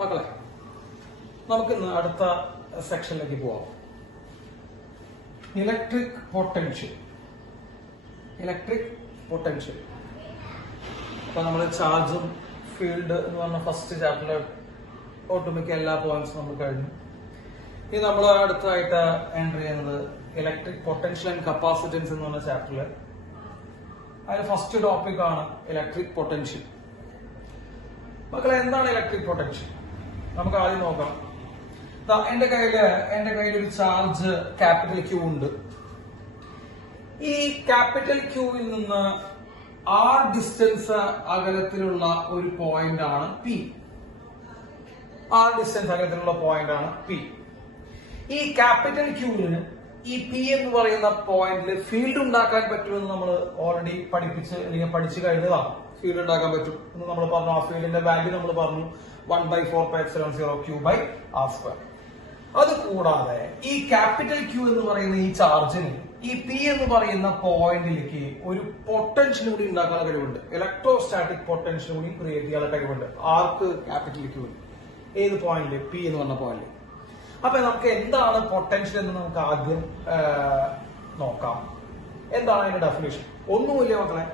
മക്കളെ, നമുക്കിന്ന് അടുത്ത സെക്ഷനിലേക്ക് പോവാം. Electric potential. അപ്പൊ നമ്മൾ ചാർജും ഫീൽഡ് എന്ന് പറഞ്ഞ ഫസ്റ്റ് ചാപ്റ്ററിൽ ഒട്ടുമിക്ക എല്ലാ പോയിന്റ്സും നമ്മൾ കഴിഞ്ഞു. ഇനി നമ്മൾ അടുത്തായിട്ട് എൻട്രി ചെയ്യുന്നത് ഇലക്ട്രിക് പൊട്ടൻഷ്യൽ ആൻഡ് കപ്പാസിറ്റൻസ് എന്ന് പറഞ്ഞ ചാപ്റ്ററിൽ അതിൽ ഫസ്റ്റ് ടോപ്പിക് ആണ് ഇലക്ട്രിക് പൊട്ടൻഷ്യൽ. മക്കളെ, എന്താണ് ഇലക്ട്രിക് പൊട്ടൻഷ്യൽ? നമുക്ക് ആദ്യം നോക്കാം. എന്റെ കയ്യിൽ ഒരു ചാർജ് ക്യാപിറ്റൽ ക്യൂ ഉണ്ട്. ഈ ക്യാപിറ്റൽ ക്യൂവിൽ നിന്ന് ആർ ഡിസ്റ്റൻസ് അകലത്തിലുള്ള ഒരു പോയിന്റ് ആണ് പി. ആർ ഡിസ്റ്റൻസ് അകലത്തിലുള്ള പോയിന്റ് ആണ് പി. ഈ ക്യാപിറ്റൽ ക്യൂവിന് ഈ പി എന്ന് പറയുന്ന പോയിന്റിൽ ഫീൽഡ് ഉണ്ടാക്കാൻ പറ്റുമെന്ന് നമ്മൾ ഓൾറെഡി പഠിച്ചു കഴിഞ്ഞതാണ്. ഫീൽഡ് ഉണ്ടാക്കാൻ പറ്റും എന്ന് നമ്മൾ പറഞ്ഞു. ആ ഫീൽഡിന്റെ വാല്യൂ നമ്മൾ പറഞ്ഞു 1/4πε0q/r². അത് കൂടാതെ ഈ ക്യാപിറ്റൽ ക്യൂ എന്ന് പറയുന്ന ഈ ചാർജിന് ഈ പി എന്ന് പറയുന്ന പോയിന്റിലേക്ക് ഒരു പൊട്ടൻഷ്യൽ കൂടി ഉണ്ടാക്കാനുള്ള കഴിവുണ്ട്. ഇലക്ട്രോസ്റ്റാറ്റിക് പൊട്ടൻഷ്യൽ കൂടി ക്രിയേറ്റ് ചെയ്യാനുള്ള കഴിവുണ്ട് ആർക്ക്? ക്യാപിറ്റൽ ക്യൂവിന്. ഏത് പോയിന്റില്? പി എന്ന് പറഞ്ഞ പോയിന്റിൽ. അപ്പൊ നമുക്ക് എന്താണ് പൊട്ടൻഷ്യൽ എന്ന് നമുക്ക് ആദ്യം നോക്കാം. എന്താണ് അതിന്റെ ഡെഫിനേഷൻ? ഒന്നുമില്ല മക്കളെ,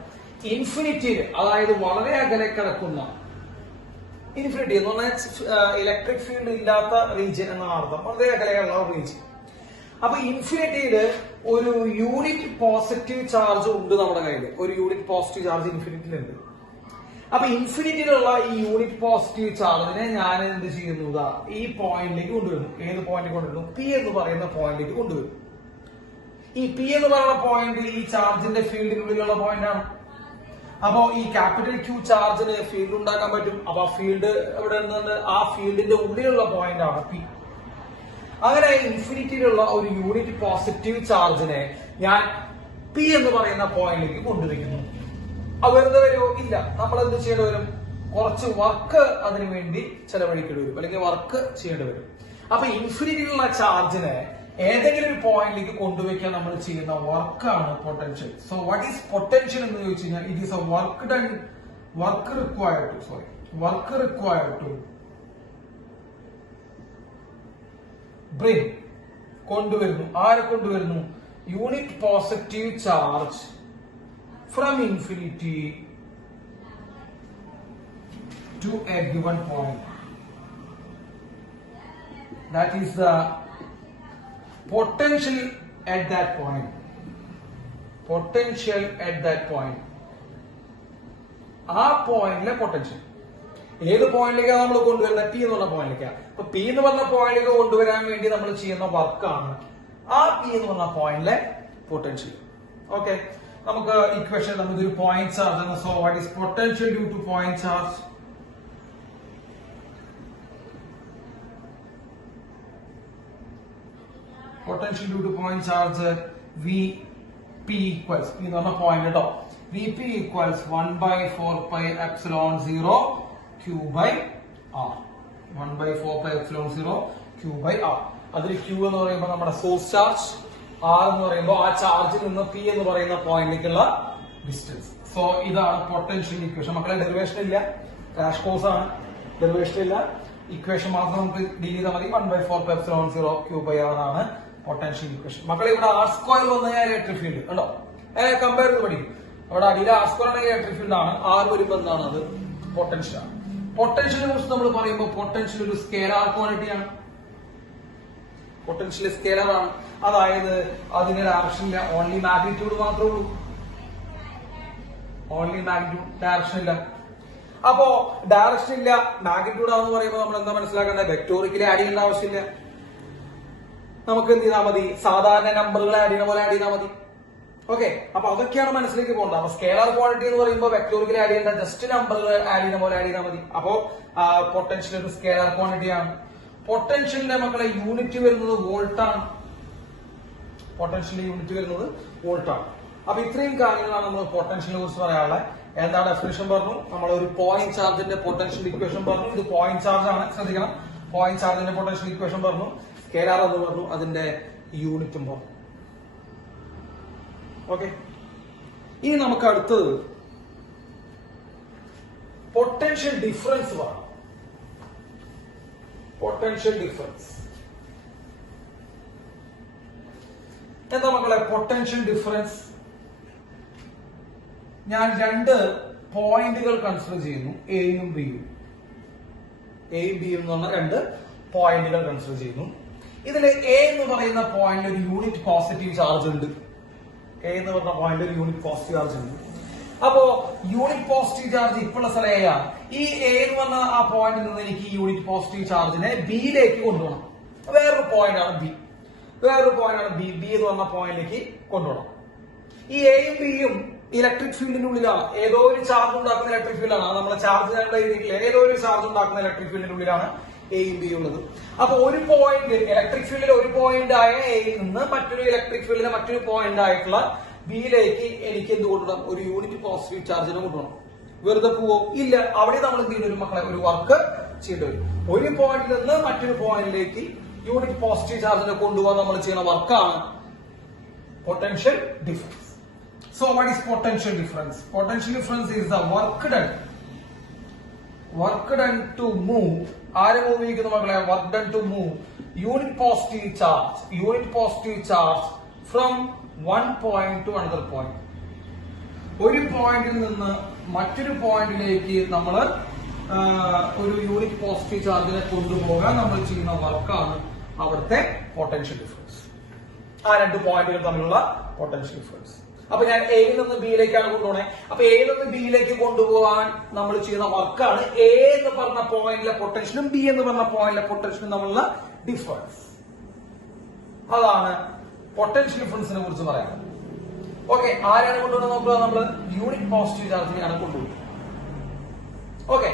ഇൻഫിനിറ്റിയിൽ, അതായത് വളരെ അകലെ കിടക്കുന്ന, ഇൻഫിനിറ്റി എന്ന് പറഞ്ഞാൽ ഇലക്ട്രിക് ഫീൽഡ് ഇല്ലാത്ത റീജിയൻ എന്നാണ് അർത്ഥം, വളരെ അകലെയുള്ള റീജിയൻ. അപ്പൊ ഇൻഫിനിറ്റിയില് ഒരു യൂണിറ്റ് പോസിറ്റീവ് ചാർജ് ഉണ്ട് നമ്മുടെ കയ്യിൽ. ഒരു യൂണിറ്റ് പോസിറ്റീവ് ചാർജ് ഇൻഫിനിറ്റിയിലുണ്ട്. അപ്പൊ ഇൻഫിനിറ്റിയിലുള്ള ഈ യൂണിറ്റ് പോസിറ്റീവ് ചാർജിനെ ഞാൻ എന്ത് ചെയ്യുന്നു? ഈ പോയിന്റിലേക്ക് കൊണ്ടുവരുന്നു. ഏത് പോയിന്റിൽ കൊണ്ടുവരുന്നു? പി എന്ന് പറയുന്ന പോയിന്റിലേക്ക് കൊണ്ടുവരും. ഈ പി എന്ന് പറയുന്ന പോയിന്റ് ഈ ചാർജിന്റെ ഫീൽഡിനുള്ളിലുള്ള പോയിന്റ് ആണ്. അപ്പോ ഈ ക്യാപിറ്റൽ ക്യൂ ചാർജിന് ഫീൽഡ് ഉണ്ടാക്കാൻ പറ്റും. അപ്പൊ ആ ഫീൽഡ് എവിടെ നിന്ന്? ആ ഫീൽഡിന്റെ ഉള്ളിലുള്ള പോയിന്റ് ആണ് പി. അങ്ങനെ ഇൻഫിനിറ്റിയിലുള്ള ഒരു യൂണിറ്റ് പോസിറ്റീവ് ചാർജിനെ ഞാൻ പി എന്ന് പറയുന്ന പോയിന്റിലേക്ക് കൊണ്ടുവയ്ക്കുന്നു. അത് വെറുതെ വരുമോ? ഇല്ല. നമ്മൾ എന്ത് ചെയ്യേണ്ടി വരും? കുറച്ച് വർക്ക് അതിനു വേണ്ടി ചെലവഴിക്കേണ്ടി വരും, അല്ലെങ്കിൽ വർക്ക് ചെയ്യേണ്ടി വരും. അപ്പൊ ഇൻഫിനിറ്റിയിലുള്ള ചാർജിനെ ഏതെങ്കിലും ഒരു പോയിന്റിലേക്ക് കൊണ്ടുവയ്ക്കാൻ നമ്മൾ ചെയ്യുന്ന വർക്കാണ് potential. So what is potential എന്ന് ചോദിച്ചു കഴിഞ്ഞാൽ it is a work required to bring, കൊണ്ടുവരുന്നു. ആരെ കൊണ്ടുവരുന്നു? Unit positive charge from infinity to a given point. That is the potential at that point. ആ പോയിന്റിലെ പൊട്ടൻഷ്യൽ ഏത് പോയിന്റിലേക്കാണ് നമ്മൾ കൊണ്ടുവരുന്നത്? പി എന്നുള്ള പോയിന്റിലേക്കാണ്. അപ്പൊ പി എന്ന് പറഞ്ഞ പോയിന്റിലേക്ക് കൊണ്ടുവരാൻ വേണ്ടി നമ്മൾ ചെയ്യുന്ന വർക്കാണ് ആ പി എന്ന് പറഞ്ഞ പോയിന്റിലെ പൊട്ടൻഷ്യൽ. ഓക്കെ, നമുക്ക് ഇക്വേഷൻ നമുക്കൊരു പോയിന്റ് ചാർജ് ആണ്. So what is potential due two point charge? Potential due two point charge Vp equals, ഈ പറഞ്ഞ പോയിന്റ് കേട്ടോ, Vp ഈക്വൽസ് 1/4πε0q/r. 1/4πε0q/r. അതിൽ q എന്ന് പറയുമ്പോൾ നമ്മുടെ സോഴ്സ് ചാർജ്, ആർ എന്ന് പറയുമ്പോൾ ആ ചാർജിൽ നിന്ന് പി എന്ന് പറയുന്ന പോയിന്റിലേക്കുള്ള ഡിസ്റ്റൻസ്. സോ ഇതാണ് പൊട്ടൻഷ്യൽ ഇക്വേഷൻ. മക്കളെ, ഡെറിവേഷൻ ഇല്ല, ക്രാഷ് കോഴ്സ് ആണ്, ഡെറിവേഷൻ ഇല്ല, ഇക്വേഷൻ മാത്രം നമുക്ക് ഡീൽ ചെയ്താൽ മതി. 1/4πε0q/r ആണ് പൊട്ടൻഷ്യൽ ഇക്വേഷൻ. മക്കളെ, ഇവിടെ r² വന്നു കഴിഞ്ഞാൽ ഇലക്ട്രിക് ഫീൽഡ് ഉണ്ടോ? കമ്പയർ ചെയ്ത് പഠിക്കും. അവിടെ അടിയിൽ r² ആണെങ്കിൽ ഇലക്ട്രിക് ഫീൽഡ് ആണ്, r വരുമ്പോൾ എന്താണ്? അത് പൊട്ടൻഷ്യൽ ആണ്. പൊട്ടൻഷ്യലിനെ കുറിച്ച് നമ്മൾ പറയുമ്പോൾ പൊട്ടൻഷ്യൽ ഒരു സ്കേലാർ ക്വാണ്ടിറ്റി ആണ്. പൊട്ടൻഷ്യൽ സ്കേലർ ആണ്, അതായത് അതിന്റെ ഡയറക്ഷൻ ഇല്ല, ഓൺലി മാഗ്നിറ്റ്യൂഡ് മാത്രമേ ഉള്ളൂ. ഓൺലി മാഗ്നിറ്റ്യൂഡ്, ഡയറക്ഷൻ ഇല്ല. അപ്പോ ഡയറക്ഷൻ ഇല്ല, മാഗ്നിറ്റ്യൂഡ് ആണെന്ന് പറയുമ്പോൾ നമ്മൾ എന്താ മനസ്സിലാക്കേണ്ടത്? വെക്ടോറിക്കലി ആഡ് ചെയ്യേണ്ട ആവശ്യമില്ല. നമുക്ക് എന്ത് ചെയ്താൽ മതി? സാധാരണ നമ്പറുകൾ ആഡ് ചെയ്യുന്ന പോലെ ആഡ് ചെയ്താൽ മതി. ഓക്കെ, അപ്പൊ അതൊക്കെയാണ് മനസ്സിലേക്ക് പോകേണ്ടത്. അപ്പൊ സ്കേലാർ ക്വാണ്ടിറ്റി എന്ന് പറയുമ്പോൾ വെക്ടോറിക്കലി ആഡ് ചെയ്യേണ്ട, ജസ്റ്റ് നമ്പറുകൾ ആഡ് ചെയ്യുന്ന പോലെ ആഡ് ചെയ്താൽ മതി. അപ്പോ പൊട്ടൻഷ്യൽ ഒരു സ്കേലാർ ക്വാണ്ടിറ്റി ആണ്. പൊട്ടൻഷ്യലിന്റെ മക്കളെ യൂണിറ്റ് വരുന്നത് വോൾട്ട് ആണ്. അപ്പൊ ഇത്രയും കാര്യങ്ങളാണ് നമ്മൾ പൊട്ടൻഷ്യലിനെ കുറിച്ച് പറയാനുള്ളത്. എന്താണ് ഡെഫിനിഷൻ പറഞ്ഞു? നമ്മൾ ഒരു പോയിന്റ് ചാർജിന്റെ പൊട്ടൻഷ്യൽ ഇക്വേഷൻ പറഞ്ഞു. ഇത് പോയിന്റ് ചാർജ് ആണ്, ശ്രദ്ധിക്കണം. പോയിന്റ് ചാർജിന്റെ പൊട്ടൻഷ്യൽ ഇക്വേഷൻ പറഞ്ഞു, സ്കേലാർ എന്ന് പറഞ്ഞു, അതിന്റെ യൂണിറ്റും പറഞ്ഞു. ഓക്കെ, ഇനി നമുക്ക് അടുത്തത് പൊട്ടൻഷ്യൽ ഡിഫറൻസ് പറഞ്ഞു. Potential difference. എന്താ മക്കളെ പൊട്ടൻഷ്യൽ ഡിഫറൻസ്? ഞാൻ രണ്ട് പോയിന്റുകൾ കൺസിഡർ ചെയ്യുന്നു, എയും ബിയും. എയും ബിയും എന്ന് പറഞ്ഞ രണ്ട് പോയിന്റുകൾ കൺസിഡർ ചെയ്യുന്നു. ഇതിൽ എ എന്ന് പറയുന്ന പോയിന്റ് ഒരു യൂണിറ്റ് പോസിറ്റീവ് ചാർജ് ഉണ്ട്. എ എന്ന് പറഞ്ഞ പോയിന്റ് ഒരു യൂണിറ്റ് പോസിറ്റീവ് ചാർജ് ഉണ്ട്. അപ്പോ യൂണിറ്റ് പോസിറ്റീവ് ചാർജ് ഇപ്പോഴുള്ള സ്ഥലം എ ആണ്. ഈ എ എന്ന് പറഞ്ഞ ആ പോയിന്റിൽ നിന്ന് എനിക്ക് ഈ യൂണിറ്റ് പോസിറ്റീവ് ചാർജിനെ ബിയിലേക്ക് കൊണ്ടുപോകണം. വേറൊരു പോയിന്റ് ആണ് ബി. ബി എന്ന് പറഞ്ഞ പോയിന്റിലേക്ക് കൊണ്ടുപോകണം. ഈ എയും ബിയും ഇലക്ട്രിക് ഫീൽഡിന്റെ ഉള്ളിലാണ്. ഏതോ ഒരു ചാർജ് ഉണ്ടാക്കുന്ന ഇലക്ട്രിക് ഫീൽഡാണ്. നമ്മളെ ചാർജ് എഴുതിയിട്ടില്ല. ഏതോ ഒരു ചാർജ് ഉണ്ടാക്കുന്ന ഇലക്ട്രിക് ഫീൽഡിന്റെ ഉള്ളിലാണ് എയും ബി ഉള്ളത്. അപ്പൊ ഒരു പോയിന്റ് ഇലക്ട്രിക് ഫീൽഡിൽ ഒരു പോയിന്റ് ആയ എയിൽ നിന്ന് മറ്റൊരു ഇലക്ട്രിക് ഫീൽഡിലെ മറ്റൊരു പോയിന്റ് ആയിട്ടുള്ള ബിയിലേക്ക് എനിക്ക് എന്ത് കൊണ്ടുപോകണം? ഒരു യൂണിറ്റ് പോസിറ്റീവ് ചാർജിനെ കൊണ്ടുപോകണം. വെറുതെ പോവോ? ഇല്ല. അവിടെ നമ്മൾ എന്ത് ചെയ്യേണ്ടി വരും മക്കളെ? ഒരു വർക്ക് ചെയ്യേണ്ടി വരും. ഒരു പോയിന്റിൽ നിന്ന് മറ്റൊരു പോയിന്റിലേക്ക് യൂണിറ്റ് പോസിറ്റീവ് ചാർജിനെ കൊണ്ടുപോകാൻ നമ്മൾ ചെയ്യുന്ന വർക്കാണ് potential difference. So what is potential difference? Potential difference is the work done to move. ആരെ മൂവ് ചെയ്യുന്നു മക്കളെ? work done to move unit positive charge from one point to another point. ഒരു പോയിന്റിൽ നിന്ന് മറ്റൊരു പോയിന്റിലേക്ക് നമ്മൾ ഒരു യൂണിറ്റ് പോസിറ്റീവ് ചാർജിനെ കൊണ്ടുപോകാൻ നമ്മൾ ചെയ്യുന്ന വർക്കാണ് അവിടുത്തെ പൊട്ടൻഷ്യൽ ഡിഫറൻസ്. ആ രണ്ട് പോയിന്റുകൾ തമ്മിലുള്ള പൊട്ടൻഷ്യൽ ഡിഫറൻസ്. അപ്പൊ ഞാൻ എയിൽ നിന്ന് ബിയിലേക്കാണ് കൊണ്ടുപോകണേ. അപ്പൊ എയിൽ നിന്ന് ബിയിലേക്ക് കൊണ്ടുപോകാൻ നമ്മൾ ചെയ്യുന്ന വർക്കാണ് എ എന്ന് പറഞ്ഞ പോയിന്റിലെ പൊട്ടൻഷ്യലും ബി എന്ന് പറഞ്ഞ പോയിന്റിലെ പൊട്ടൻഷ്യലും തമ്മിലുള്ള ഡിഫറൻസ്. അതാണ് പൊട്ടൻഷ്യൽ ഡിഫറൻസിനെ കുറിച്ച് പറയാം. ഓക്കെ, ആരെയാണ് കൊണ്ടുപോകുന്നത് നോക്കുക? നമ്മള് യൂണിറ്റ് പോസിറ്റീവ് ചാർജിനെയാണ് കൊണ്ടുപോകുന്നത്. ഓക്കെ,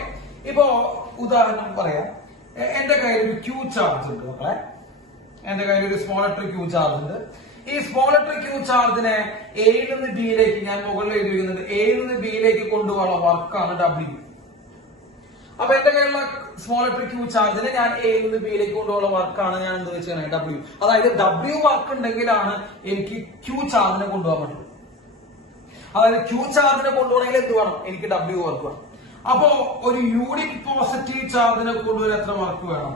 ഇപ്പോ ഉദാഹരണം പറയാം. എന്റെ കയ്യിൽ ഒരു ക്യൂ ചാർജ് ഉണ്ട് മക്കളെ. എന്റെ കയ്യിൽ ഒരു സ്മോൾ ലെറ്റർ ക്യൂ ചാർജ് ഉണ്ട്. ഈ സ്മോൾ ലെറ്റർ ക്യൂ ചാർജിനെ എയിൽ നിന്ന് ബിയിലേക്ക് ഞാൻ മുകളിൽ എഴുതിയിരിക്കുന്നത് എയിൽ നിന്ന് ബിയിലേക്ക് കൊണ്ടുപോകാനുള്ള വർക്കാണ് ഡബ്ല്യു. അപ്പൊ എന്റെ കയ്യിലുള്ള സ്മോൾ ലെറ്റർ ക്യൂ ചാർജിനെ ഞാൻ എയിൽ നിന്ന് ബിയിലേക്ക് കൊണ്ടുപോകാനുള്ള വർക്കാണ് ഞാൻ എന്ത് വെച്ചാൽ ഡബ്ല്യു. അതായത് ഡബ്ല്യു വർക്ക് ഉണ്ടെങ്കിലാണ് എനിക്ക് ക്യൂ ചാർജിനെ കൊണ്ടുപോകാൻ പറ്റുള്ളൂ. അതായത് ക്യൂ ചാർജിനെ കൊണ്ടുപോകണമെങ്കിൽ എന്ത് വേണം? എനിക്ക് ഡബ്ല്യു വർക്ക് വേണം. അപ്പോ ഒരു യൂണിറ്റ് പോസിറ്റീവ് ചാർജിനെ കൊണ്ടുവരാൻ എത്ര വർക്ക് വേണം?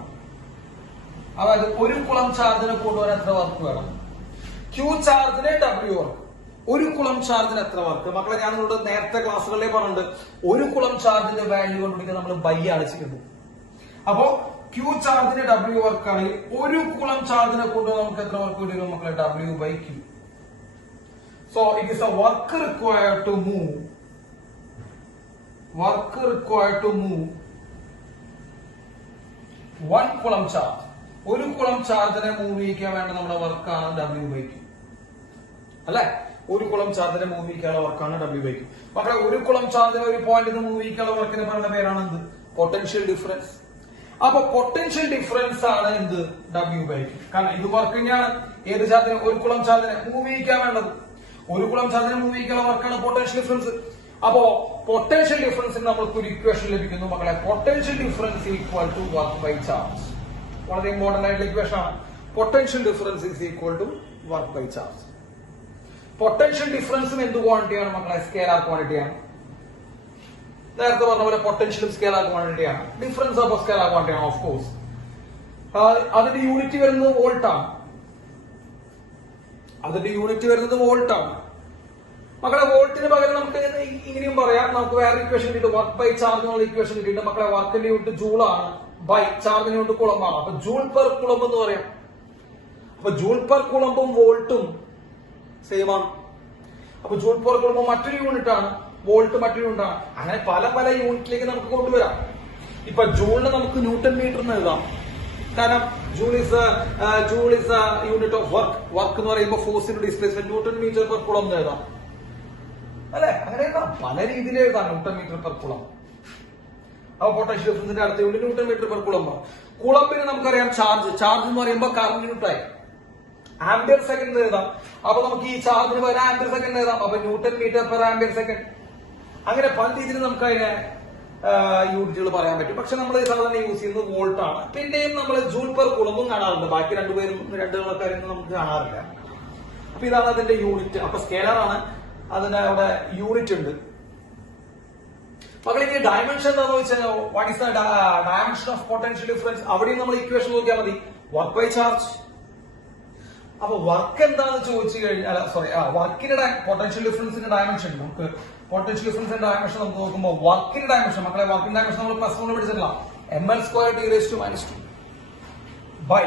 അതായത് ഒരു കുളം ചാർജിനെ കൊണ്ടുവരാൻ എത്ര വർക്ക് വേണം? ക്യൂ ചാർജിന് ഡബ്ല്യു വർക്ക്. ഒരു കുളം ചാർജിന് എത്ര വർക്ക്? മക്കളെ, ഞാൻ നിങ്ങളോട് നേരത്തെ ക്ലാസ്സുകളിലേ പറഞ്ഞിട്ടുണ്ട്, ഒരു കുളം ചാർജിന്റെ വാല്യൂ കൊണ്ടുപിടിക്കാൻ നമ്മൾ ബൈ ആണ് ചെയ്യുന്നത്. അപ്പോ ക്യൂ ചാർജിന് ഡബ്ല്യു വർക്ക് ആണെങ്കിൽ ഒരു കുളം ചാർജിനെ കൊണ്ട് നമുക്ക് എത്ര വർക്ക് വേണ്ടി വരും മക്കളെ? W by Q. So it is a work required to move 1 coulomb charge. ഒരു കുളം ചാർജിനെ മൂവ് ചെയ്യിക്കാൻ വേണ്ട നമ്മുടെ വർക്കാണ് ഡബ്ല്യു ബൈ ക്യൂ. അല്ലെ? ഒരു കുളം ചാർജിനെ മൂവ് ചെയ്യിക്കാനുള്ള വർക്കാണ് ഡബ്ല്യു ബൈ ക്യൂ. മക്കളെ, ഒരു കുളം ചാർജിനെ ഒരു പോയിന്റിൽ നിന്ന് മൂവ് ചെയ്യിക്കാനുള്ള വർക്കിന് പറയുന്ന പേരാണ് എന്ത്? Potential difference. അപ്പൊ പൊട്ടൻഷ്യൽ ഡിഫറൻസ് ആണ് എന്ത്? W by Q. കാരണം ഇത് വർക്ക് തന്നെയാണ്. ഏത് ചാർജിനെ? ഒരു കുളം ചാർജിനെ മൂവ് ചെയ്യിക്കാൻ വേണ്ടത്. ഒരു കുളം ചാർജിനെ മൂവ് ചെയ്യിക്കാനുള്ള വർക്കാണ് പൊട്ടൻഷ്യൽ ഡിഫറൻസ്. അപ്പോ പൊട്ടൻഷ്യൽ ഡിഫറൻസിന് നമ്മൾക്ക് ഒരു ഇക്വേഷൻ ലഭിക്കുന്നു മക്കളെ. Potential difference equal to work by charge. വളരെ ഇമ്പോർട്ടന്റ് ആയിട്ടുള്ള ഇക്വേഷൻ ആണ്. Potential difference is equal to work by charge. Potential ഡിഫറൻസും എന്ത് ക്വാണ്ടിറ്റിയാണ് മക്കളെ? സ്കേലാർ ക്വാണ്ടിറ്റിയാണ്. നേരത്തെ പറഞ്ഞ പോലെ പൊട്ടൻഷ്യലും സ്കേലാർ ക്വാണ്ടിറ്റിയാണ്. ഡിഫറൻസ് ഓഫ് സ്കേലാർ ക്വാണ്ടിറ്റിയാണ് ഓഫ് കോഴ്സ്. അതിന്റെ യൂണിറ്റ് വരുന്നത് വോൾട്ട് ആണ്. മക്കളെ, വോൾട്ടിന് പകരം നമുക്ക് ഇങ്ങനെയും പറയാം. നമുക്ക് വേറെ ഇക്വേഷൻ കിട്ടും. വർക്ക് ബൈ ചാർജ് എന്നുള്ള ഇക്വേഷൻ കിട്ടിയിട്ട് മക്കളെ വർക്കിന്റെ യൂണിറ്റ് ജൂൾ ആണ്, ബൈ ചാർജിന് യൂണിറ്റ് കുളമ്പാണ്. അപ്പൊ ജൂൾ പെർ കുളമ്പ് എന്ന് പറയാം. അപ്പൊ ജൂൾ പെർ കുളമ്പും വോൾട്ടും സെയിം ആണ്. അപ്പൊ ജൂൾ പെർ കുളമ്പ് മറ്റൊരു യൂണിറ്റ് ആണ്, വോൾട്ട് മറ്റൊരു യൂണിറ്റ് ആണ്. അങ്ങനെ പല പല യൂണിറ്റിലേക്ക് നമുക്ക് കൊണ്ടുവരാം. ഇപ്പൊ ജൂളിന് നമുക്ക് ന്യൂട്ടൺ മീറ്റർ എന്ന് എഴുതാം. കാരണം joule is unit of work എന്ന് പറയുമ്പോൾ ഫോഴ്സിന്റെ ഡിസ്പ്ലേസ്മെന്റ് ന്യൂട്ടൺ മീറ്റർ പെർ കുളം എന്ന് എഴുതാം. അല്ലെ? അങ്ങനെ എഴുതാം. പല രീതിയിൽ എഴുതാം ന്യൂട്ടൺ മീറ്റർ പെർ കുളം. അപ്പൊ പൊട്ടൻഷ്യൽ ഡിഫറൻസിന്റെ അടുത്ത യൂണിറ്റ് ന്യൂട്ടൺ മീറ്റർ പെർ കുളമ്പ്. കുളമ്പിന് നമുക്കറിയാം ചാർജ് എന്ന് പറയുമ്പോൾ കറന്റ് യൂണിറ്റ് ആയി ആംപിയർ സെക്കൻഡ് എഴുതാം. അപ്പൊ നമുക്ക് ഈ ചാർജിന് പകരം ആംപിയർ സെക്കൻഡ് എഴുതാം. അപ്പൊ newton metre per ampere second. അങ്ങനെ പല രീതിയിൽ നമുക്ക് അതിനെ യൂണിറ്റുകൾ പറയാൻ പറ്റും. പക്ഷെ നമ്മൾ സാധാരണ യൂസ് ചെയ്യുന്നത് വോൾട്ട് ആണ്. പിന്നെയും നമ്മൾ ജൂൾ പെർ കുളമ്പും കാണാറുണ്ട്. ബാക്കി രണ്ടു ആൾക്കാരൊന്നും നമുക്ക് കാണാറില്ല. അപ്പൊ ഇതാണ് അതിന്റെ യൂണിറ്റ്. അപ്പൊ സ്കേലർ ആണ്, അതിന് അവിടെ യൂണിറ്റ് ഉണ്ട്. മക്കളെ ഇനി ഡയമെൻഷൻ എന്താന്ന് വെച്ചാൽ what is the dimension of potential difference? അവിടെയും നമ്മൾ ഇക്വേഷൻ നോക്കിയാൽ മതി, വർക്ക് ബൈ ചാർജ്. അപ്പൊ വർക്ക് എന്താന്ന് ചോദിച്ചു കഴിഞ്ഞാൽ വർക്കിന്റെ പൊട്ടൻഷ്യൽ ഡിഫറൻസിന്റെ ഡയമെൻഷൻ നമുക്ക് പൊട്ടൻഷ്യൽ ഡിഫറൻസിന്റെ ഡയമെൻഷൻ നമുക്ക് നോക്കുമ്പോൾ വർക്കിന്റെ ഡയമെൻഷൻ മക്കളെ വർക്കിന്റെ ഡയമെൻഷൻ നമ്മൾ പ്ലസ് 1 പഠിച്ചിട്ടില്ല, ml² t⁻⁻2 ബൈ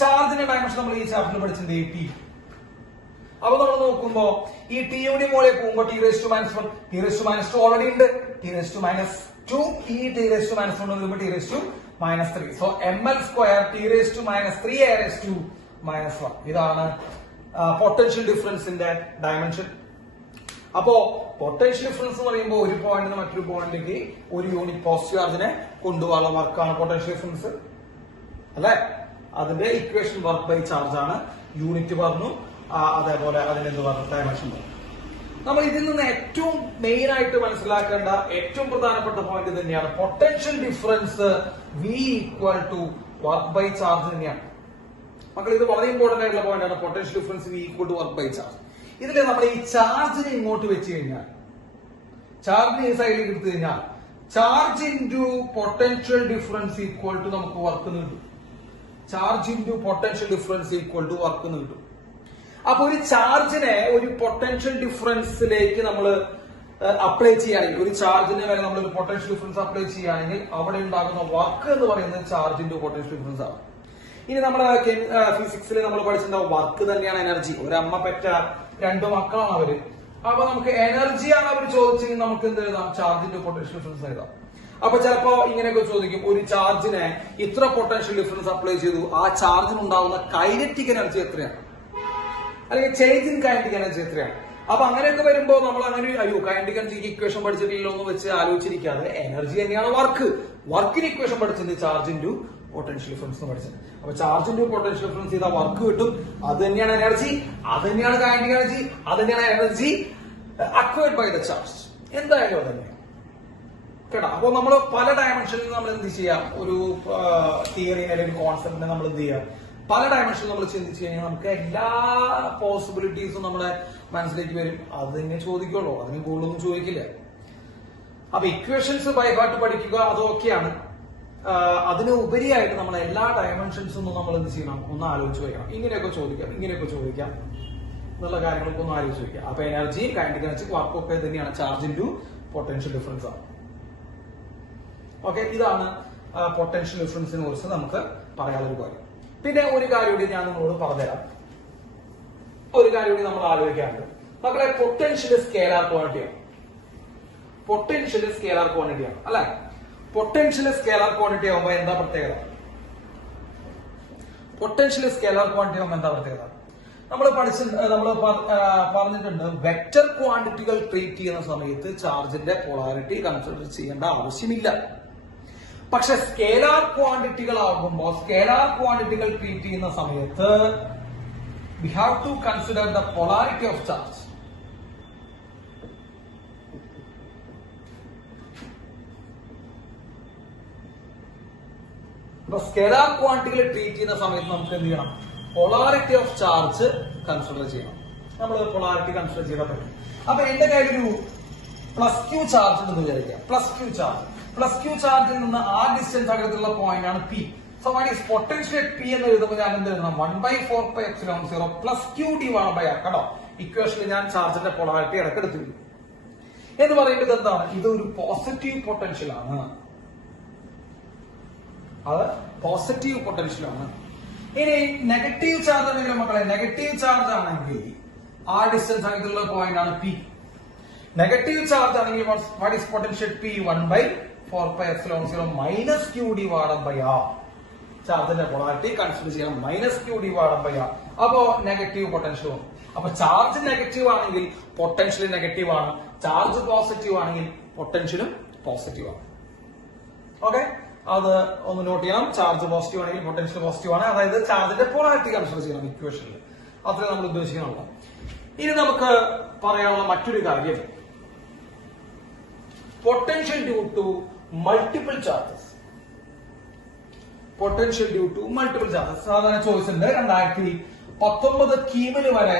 ചാർജിന്റെ ഡയമെൻഷൻ നമ്മൾ ഈ ചാപ്റ്ററിൽ പഠിച്ചത് ടി. അപ്പൊ നമ്മൾ നോക്കുമ്പോ ഈ ടി യുടെ മുകളിൽ പോകുമ്പോൾ t⁻⁻1 t⁻⁻2 ഓൾറെഡി ഉണ്ട്, t⁻⁻2 ഈ t⁻⁻1 വരുമ്പോൾ t⁻⁻3. സോ ml² t⁻3a⁻⁻1 ഇതാണ് പൊട്ടൻഷ്യൽ ഡിഫറൻസിന്റെ ഡയമെൻഷൻ. അപ്പോ പൊട്ടൻഷ്യൽ ഡിഫറൻസ് എന്ന് പറയുമ്പോൾ ഒരു പോയിന്റിന് മറ്റൊരു പോയിന്റിലേക്ക് ഒരു യൂണിറ്റ് പോസിറ്റീവ് ചാർജിനെ കൊണ്ടുപോകാനുള്ള വർക്കാണ് പൊട്ടൻഷ്യൽ ഡിഫറൻസ് അല്ലെ. അതിന്റെ ഇക്വേഷൻ വർക്ക് ബൈ ചാർജ് ആണ്, യൂണിറ്റ് പറഞ്ഞു, അതേപോലെ അതിന്റെ എന്ത് പറഞ്ഞു ഡയമെൻഷൻ പറഞ്ഞു. നമ്മൾ ഇതിൽ നിന്ന് ഏറ്റവും മെയിൻ ആയിട്ട് മനസ്സിലാക്കേണ്ട ഏറ്റവും പ്രധാനപ്പെട്ട പോയിന്റ് തന്നെയാണ് potential difference V = work by charge തന്നെയാണ്. മക്കൾ ഇത് വളരെ ഇമ്പോർട്ടന്റ് ആയിട്ടുള്ള പോയിന്റ് ആണ്, potential difference V = work by charge. ഇതിൽ നമ്മൾ ഈ ചാർജിനെ ഇങ്ങോട്ട് വെച്ച് കഴിഞ്ഞാൽ, ചാർജിനെ ഈ സൈഡിലേക്ക് എടുത്തു കഴിഞ്ഞാൽ charge into potential difference equal to നമുക്ക് വർക്ക് കിട്ടും. Charge into potential difference equal to work കിട്ടും. അപ്പൊ ഒരു ചാർജിനെ ഒരു പൊട്ടൻഷ്യൽ ഡിഫറൻസിലേക്ക് നമ്മൾ അപ്ലൈ ചെയ്യുകയാണെങ്കിൽ, ഒരു ചാർജിനെ വരെ നമ്മൾ ഒരു പൊട്ടൻഷ്യൽ ഡിഫറൻസ് അപ്ലൈ ചെയ്യുകയാണെങ്കിൽ അവിടെ ഉണ്ടാകുന്ന വർക്ക് എന്ന് പറയുന്നത് ചാർജ് ഇൻറ്റു പൊട്ടൻഷ്യൽ ഡിഫറൻസ് ആണ്. ഇനി നമ്മുടെ ഫിസിക്സിൽ നമ്മൾ പഠിച്ചിട്ടുണ്ടാവും വർക്ക് തന്നെയാണ് എനർജി. ഒരമ്മ പെറ്റ 2 മക്കളാണ് അവര്. അപ്പൊ നമുക്ക് എനർജിയാണ് അവർ ചോദിച്ചെങ്കിൽ നമുക്ക് എന്ത് എഴുതാം? ചാർജിന്റെ പൊട്ടൻഷ്യൽ ഡിഫറൻസ് എഴുതാം. അപ്പൊ ചിലപ്പോ ഇങ്ങനെയൊക്കെ ചോദിക്കും, ഒരു ചാർജിനെ ഇത്ര പൊട്ടൻഷ്യൽ ഡിഫറൻസ് അപ്ലൈ ചെയ്തു, ആ ചാർജിന് ഉണ്ടാകുന്ന കൈനറ്റിക് എനർജി എത്രയാണ്, അല്ലെങ്കിൽ ചേഞ്ച് ഇൻ കൈനറ്റിക് എനർജി എത്രയാണ്? അപ്പൊ അങ്ങനെയൊക്കെ വരുമ്പോ നമ്മൾ അങ്ങനെ കൈനറ്റിക് എനർജിക്ക് ഇക്വേഷൻ പഠിച്ചിട്ടില്ലല്ലോ എന്ന് വെച്ച് ആലോചിച്ചിരിക്കാതെ എനർജി തന്നെയാണ് വർക്ക്. വർക്കിന് ഇക്വേഷൻ പഠിച്ചത് ചാർജ് ഇൻറ്റു പൊട്ടൻഷ്യൽ ഡിഫറൻസ് എന്ന് പഠിച്ചത്. അപ്പൊ ചാർജ് ഇൻറ്റു പൊട്ടൻഷ്യൽ ഡിഫറൻസ് ചെയ്താൽ വർക്ക് കിട്ടും. അത് തന്നെയാണ് എനർജി, അത് തന്നെയാണ് കൈനറ്റിക് എനർജി, അത് തന്നെയാണ് energy acquired by the charge. എന്തായാലും അത് തന്നെയാണ് കേട്ടോ. അപ്പൊ നമ്മൾ പല ഡയമെൻഷനിൽ നമ്മൾ എന്ത് ചെയ്യാം, ഒരു തിയറിനെ അല്ലെങ്കിൽ കോൺസെപ്റ്റിനെ നമ്മൾ എന്ത് ചെയ്യാം, പല ഡയമെൻഷനിൽ നമ്മൾ ചിന്തിച്ചു കഴിഞ്ഞാൽ നമുക്ക് എല്ലാ പോസിബിലിറ്റീസും നമ്മുടെ മനസ്സിലേക്ക് വരും. അത് തന്നെ ചോദിക്കുള്ളൂ, അതിന് കൂടുതലൊന്നും ചോദിക്കില്ല. അപ്പൊ ഇക്വേഷൻസ് ബൈ ഹാർട്ട് പഠിക്കുക അതൊക്കെയാണ്. അതിന് ഉപരിയായിട്ട് നമ്മൾ എല്ലാ ഡയമെൻഷൻസും നമ്മൾ എന്ത് ചെയ്യണം, ഒന്ന് ആലോചിച്ച് വയ്ക്കണം. ഇങ്ങനെയൊക്കെ ചോദിക്കാം, ഇങ്ങനെയൊക്കെ ചോദിക്കാം എന്നുള്ള കാര്യങ്ങളൊക്കെ ഒന്ന് ആലോചിച്ച് വയ്ക്കാം. അപ്പൊ എനർജിയും കൈനറ്റിക് എനർജി വർക്കും ഒക്കെ തന്നെയാണ് ചാർജ് ഇൻറ്റു പൊട്ടൻഷ്യൽ ഡിഫറൻസ് ആണ്. ഓക്കെ, ഇതാണ് പൊട്ടൻഷ്യൽ ഡിഫറൻസിനെ കുറിച്ച് നമുക്ക് പറയാനുള്ള കാര്യം. പിന്നെ ഒരു കാര്യം കൂടി ഞാൻ നിങ്ങളോട് പറഞ്ഞുതരാം. ഒരു കാര്യം കൂടി നമ്മൾ ആലോചിക്കാറുണ്ട് മക്കളെ, പൊട്ടൻഷ്യൽ സ്കേലാർ ക്വാണ്ടിറ്റിയാണ്. പൊട്ടൻഷ്യൽ സ്കേലാർ ക്വാണ്ടിറ്റിയാണ് അല്ലെ. പൊട്ടൻഷ്യൽ സ്കേലാർ ക്വാണ്ടിറ്റി ആകുമ്പോൾ എന്താ പ്രത്യേകത? പൊട്ടൻഷ്യൽ സ്കേലാർ ക്വാണ്ടിറ്റി ആകുമ്പോൾ എന്താ പ്രത്യേകത? നമ്മൾ പറഞ്ഞിട്ടുണ്ട്, വെക്റ്റർ ക്വാണ്ടിറ്റികൾ ട്രീറ്റ് ചെയ്യുന്ന സമയത്ത് ചാർജിന്റെ പോളാരിറ്റി കൺസിഡർ ചെയ്യേണ്ട ആവശ്യമില്ല. പക്ഷെ സ്കേലാർ ക്വാണ്ടിറ്റികൾ ആകുമ്പോൾ, സ്കേലാർ ക്വാണ്ടിറ്റികൾ ട്രീറ്റ് ചെയ്യുന്ന സമയത്ത് we have to consider the polarity of charge. അപ്പൊ സ്കേലാർ ക്വാണ്ടിറ്റികൾ ട്രീറ്റ് ചെയ്യുന്ന സമയത്ത് നമുക്ക് എന്ത് ചെയ്യണം? പൊളാരിറ്റി ഓഫ് ചാർജ് കൺസിഡർ ചെയ്യണം. നമ്മൾ പൊളാരിറ്റി കൺസിഡർ ചെയ്താൽ പറ്റും. അപ്പൊ എന്റെ കയ്യിൽ ഒരു +q ചാർജ് ഉണ്ടെന്ന് വിചാരിക്കാം. +q ചാർജിൽ നിന്ന് ആ ഡിസ്റ്റൻസ് അകത്തുള്ള പോയിന്റ് ആണ് P. So what is potential P എന്ന് എഴുതുമ്പോൾ ഞാൻ എന്ത് എഴുതണം? 1/4πε0 +q/r കേട്ടോ. ഇക്വേഷനിൽ ഞാൻ ചാർജിന്റെ പൊളാരിറ്റി ഇടക്കെടുത്തിരുന്നു എന്ന് പറയുന്നത് എന്താണ്? ഇതൊരു പോസിറ്റീവ് പൊട്ടൻഷ്യൽ ആണ്. അത് പോസിറ്റീവ് പൊട്ടൻഷ്യൽ ആണ്. ഇനി നെഗറ്റീവ് ചാർജ് ആണെങ്കിലും മക്കളെ, നെഗറ്റീവ് ചാർജ് ആണെങ്കിൽ ആ ഡിസ്റ്റൻസ് ആയിട്ടുള്ള പോയിന്റ് ആണ് P. നെഗറ്റീവ് ചാർജ് ആണെങ്കിൽ what is potential P? 1/4πε0 -q/r. ചാർജിന്റെ പൊളാരിറ്റി കൺസിഡർ ചെയ്യണം -q/r. അപ്പോ നെഗറ്റീവ് പൊട്ടൻഷ്യൽ വന്നു. അപ്പൊ ചാർജ് നെഗറ്റീവ് ആണെങ്കിൽ പൊട്ടൻഷ്യൽ നെഗറ്റീവ് ആണ്, ചാർജ് പോസിറ്റീവ് ആണെങ്കിൽ പൊട്ടൻഷ്യലും പോസിറ്റീവ് ആണ്. ഓക്കെ, അത് ഒന്ന് നോട്ട് ചെയ്യണം. ചാർജ് പോസിറ്റീവ് ആണെങ്കിൽ പൊട്ടൻഷ്യൽ പോസിറ്റീവ് ആണ്, അതായത് ചാർജിന്റെ പൊളാരിറ്റി കൺസിഡർ ചെയ്യണം ഇക്വേഷനിൽ. അത്രേ നമ്മൾ ഉദ്ദേശിക്കണമല്ലോ. ഇനി നമുക്ക് പറയാനുള്ള മറ്റൊരു കാര്യം, potential due to multiple charges. Potential due to multiple charges സാധാരണ ചോദിച്ചിട്ടുണ്ട്. 2019 കീമില് വരെ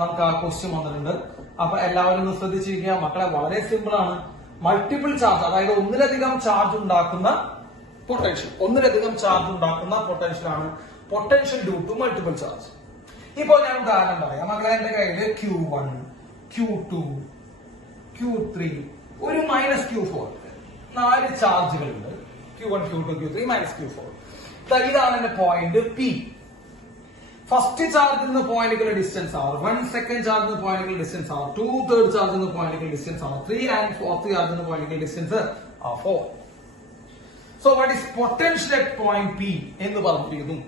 നമുക്ക് ആ ക്വസ്റ്റ്യൻ വന്നിട്ടുണ്ട്. അപ്പൊ എല്ലാവരും ഒന്ന് ശ്രദ്ധിച്ചിരിക്കുക മക്കളെ, വളരെ സിമ്പിൾ ആണ്. മൾട്ടിപ്പിൾ ചാർജ്, അതായത് ഒന്നിലധികം ചാർജ് ഉണ്ടാക്കുന്ന പൊട്ടൻഷ്യലാണ് potential due to multiple charge. ഇപ്പോൾ ഞാൻ ഉദാഹരണം പറയാം. മകളെ എന്റെ കയ്യിൽ Q1, Q2, Q3 ഒരു -Q4 4 ചാർജുകളുണ്ട്. Q1, Q2, Q3 -Q4. ഇതാണ് എന്റെ പോയിന്റ് P. ഫസ്റ്റ് ചാർജിൽ നിന്ന് പോയിന്റുകളുടെ ഡിസ്റ്റൻസ് R1, സെക്കൻഡ് ചാർജിൽ നിന്ന് പോയിന്റുകളുടെ ഡിസ്റ്റൻസ് R2, തേർഡ് ചാർജിൽ നിന്ന് പോയിന്റുകളുടെ ഡിസ്റ്റൻസ് R3 ആൻഡ് ഫോർത്ത് ചാർജിൽ നിന്ന് പോയിന്റുകളുടെ distance R4. So what is potential at point P എന്ന് പറഞ്ഞിരിക്കുന്നു.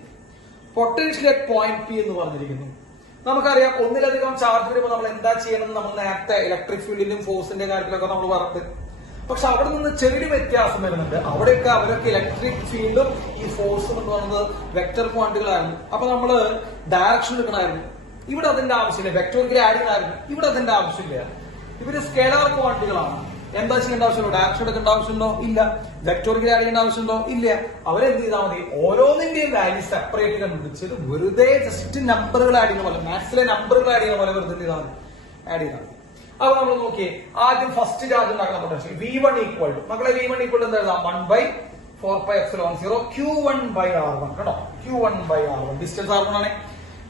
പൊട്ടൻഷ്യൽ അറ്റ് പോയിന്റ് P എന്ന് പറഞ്ഞിരിക്കുന്നു. നമുക്കറിയാം ഒന്നിലധികം ചാർജ് വരുമ്പോൾ നമ്മൾ എന്താ ചെയ്യണമെന്ന് നമ്മൾ നേരത്തെ ഇലക്ട്രിക് ഫീൽഡിന്റെയും ഫോഴ്സിന്റെ കാര്യത്തിലൊക്കെ നമ്മൾ പറഞ്ഞത്. പക്ഷെ അവിടെ നിന്ന് ചെറിയൊരു വ്യത്യാസം വരുന്നുണ്ട്. അവരൊക്കെ ഇലക്ട്രിക് ഫീൽഡും ഈ ഫോഴ്സും എന്ന് പറയുന്നത് വെക്ടർ ക്വാണ്ടിറ്റികളായിരുന്നു. അപ്പൊ നമ്മള് ഡയറക്ഷൻ എടുക്കണമായിരുന്നു. ഇവിടെ അതിന്റെ ആവശ്യമില്ല. വെക്ടർ ഗ്രാഡിയന്റ് ആയിരുന്നു. ഇവിടെ അതിന്റെ ആവശ്യമില്ല. ഇവര് സ്കേലാർ ക്വാണ്ടിറ്റികളാണ്. എന്താ ചെയ്യേണ്ട ആവശ്യമുണ്ടോ? ഡയറക്ഷൻ എടുക്കേണ്ട ആവശ്യമുണ്ടോ? ഇല്ല. വെക്ടർ ഗ്രാഡിയന്റ് ആവശ്യമുണ്ടോ? ഇല്ല. അവരെന്ത് ചെയ്താൽ മതി? ഓരോന്നിന്റെയും വാല്യൂ സെപ്പറേറ്റ് കണ്ടുപിടിച്ചത് വെറുതെ ജസ്റ്റ് നമ്പറുകൾ ആഡ് ചെയ്യുന്ന പോലെ, മാത്സിലെ നമ്പറുകൾ ആഡ് ചെയ്യുന്ന പോലെ വെറുതെ ചെയ്താൽ മതി, ആഡ് ചെയ്താൽ മതി. അപ്പൊ നമ്മൾ നോക്കിയേ, ആദ്യം ഫസ്റ്റ് ചാർജ് ഉണ്ടാക്കുന്ന പൊട്ടൻഷ്യൽ V1 ഈക്വൽ ടു, മക്കളെ V1 ഈക്വൽ എന്താ എഴുതാം? 1/4πε0 Q1/R1. കേട്ടോ, Q1/R1 ഡിസ്റ്റൻസ് R1 ആണ്.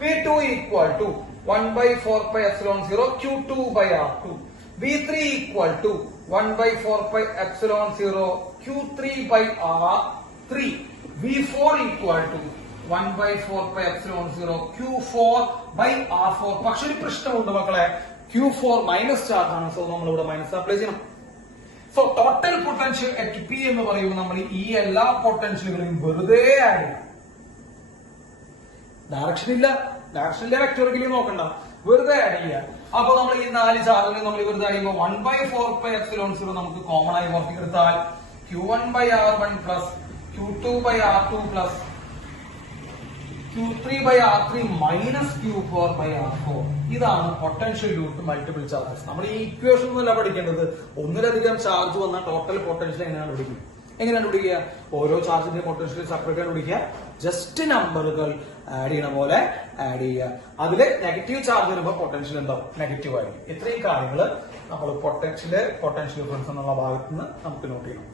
V2 equal to 1/4πε0 Q2/R2. V3 equal to 1/4πε0 Q3/R3. V4 equal to 1/4πε0 Q4/R4. പക്ഷെ ഒരു പ്രശ്നമുണ്ട് മക്കളെ, Q4 മൈനസ് ചാർജ് ആണ്. സോ നമ്മൾ ഇവിടെ മൈനസ് അപ്ലൈ ചെയ്യണം. So total potential at P എന്ന് പറയുമ്പോൾ നമ്മൾ ഈ എല്ലാ പൊട്ടൻഷ്യലുകളെയും വെറുതെ ആഡ് ചെയ്യണം. ഡയറക്ഷനില്ല, വെക്ടോറിക്കലി നോക്കണ്ട, വെറുതെ ആഡ് ചെയ്യുക. അപ്പൊ നമ്മൾ ഈ 4 ചാർജുകൾ നമ്മൾ വെറുതെ ആഡ് ചെയ്യുമ്പോൾ 1/4πε0 നമുക്ക് കോമൺ ആയി പുറത്തേക്കെടുത്താൽ Q1/R1 plus Q2/R2 plus Q3/R3 minus Q4/R4. ഇതാണ് potential due to multiple charges. നമ്മൾ ഈ ഇക്വേഷൻ ഒന്നുമല്ല പഠിക്കേണ്ടത്. ഒന്നിലധികം ചാർജ് വന്നാൽ ടോട്ടൽ പൊട്ടൻഷ്യൽ എങ്ങനെയാണ് പിടിക്കുക? ഓരോ ചാർജിന്റെ പൊട്ടൻഷ്യൽ സെപ്പറേറ്റ് കണ്ടുപിടിക്കുക. ജസ്റ്റ് നമ്പറുകൾ ആഡ് ചെയ്യണ പോലെ ആഡ് ചെയ്യുക. അതില് നെഗറ്റീവ് ചാർജ് വരുമ്പോൾ പൊട്ടൻഷ്യൽ ഉണ്ടാവും, നെഗറ്റീവ് ആയിരിക്കും. ഇത്രയും കാര്യങ്ങൾ നമ്മൾ പൊട്ടൻഷ്യൽ ഡിഫറൻസ് എന്നുള്ള ഭാഗത്ത് നിന്ന് നമുക്ക് നോട്ട് ചെയ്യണം.